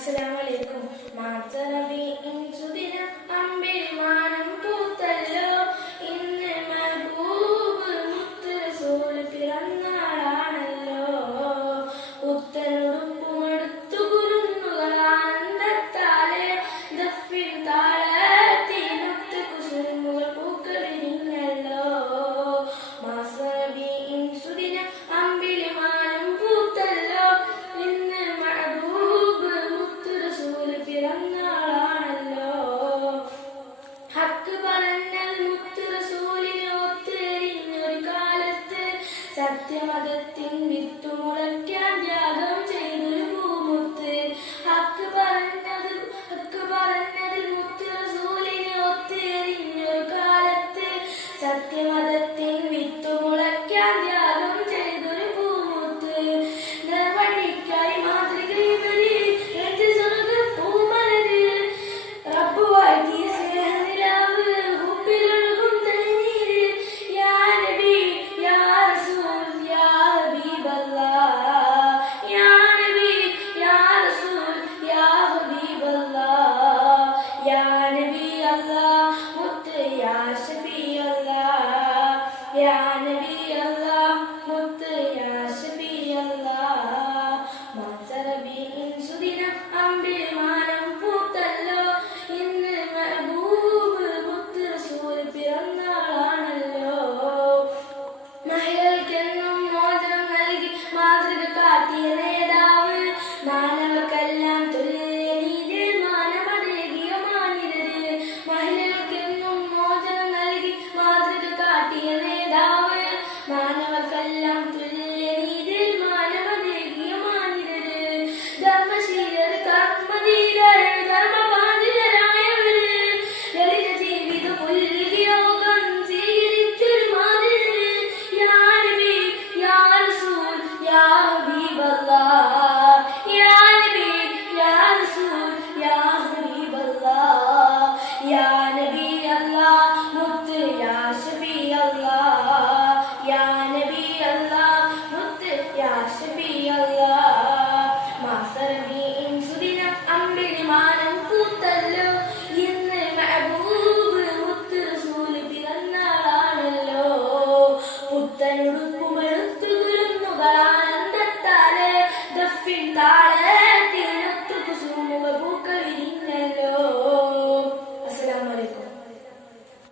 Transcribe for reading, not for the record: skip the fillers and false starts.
അസ്സലാമലൈക്കും. മാർച്ചനബി ഇൻസുദിന അമ്പിളിമാനം പൂത്തല്ലോ. ഇന്ന് മഹബൂബ് മുത്ത് റസൂൽ പിറന്നാളാണല്ലോ. പുത്തനുടുപ്പുമെടുത്തു കുരുന്നുകൾ ആനന്ദത്താലെ ദഫിൻ താളത്തിനൊത്ത് കുസുമുകൾ പൂക്കൾ വിരിഞ്ഞല്ലോ. മാർച്ചനബി ഇൻസുദിന അമ്പിളിമാനം പൂത്തല്ലോ. ഇന്ന് പിറന്നാളാണല്ലോ. ഹക്ക് പറഞ്ഞാൽ മുത്ത് റസൂലിനെ ഒത്തെരിഞ്ഞൊരു കാലത്ത് സത്യമതത്തിൻ വിത്തു മുളയ്ക്കാൻ ത്യാഗം ചെയ്തൊരു പൂമുത്ത്. ഹക്ക് പറഞ്ഞതിൽ മുത്ത് റസൂലിനെ ഒത്തെരിഞ്ഞൊരു കാലത്ത് സത്യമതത്തിൻ വിത്തു മുളയ്ക്കാൻ ത്യാഗം ചെയ്തൊരു പൂമുത്ത്. നിർവഹിക്കായി അമ്പിളിമാനം പൂത്തല്ലോ. ഇന്ന് മഹബൂബ് മുത്ത് റസൂൽ പിറന്നാളാണല്ലോ. മഹിളകൾക്കെന്നും മോചനം നൽകി മാതൃക കാട്ടിയ നേതാവ്, മാനവർക്കെല്ലാം തുല്യനീതിയിൽ മാനവതേകിയ മാനിരര്. മഹിളകൾക്കെന്നും മോചനം നൽകി മാതൃക കാട്ടിയ നേതാവ്, മാനവർക്കെല്ലാം തുല്യനീതിയിൽ മാനവതേകിയ മാനിരര്. ധർമ്മശീലർ കർമ്മധീരർ ധർമ്മബാധിതരായവര്, ലളിത ജീവിത പുല്ലിയോഗം സ്വീകരിച്ചൊരു മാതിരര്. യാ നബി യാ റസൂൽ യാ ഹബീബല്ലാഹ്, യാ നബി യാ റസൂൽ യാ ഹബീബല്ലാഹ്, യാ നബി അല്ലാഹ് മുത്ത് യാ ഷഫീ അല്ലാഹ്, യാ നബി അല്ലാഹ് മുത്ത് യാ ഷഫീ അല്ലാഹ്.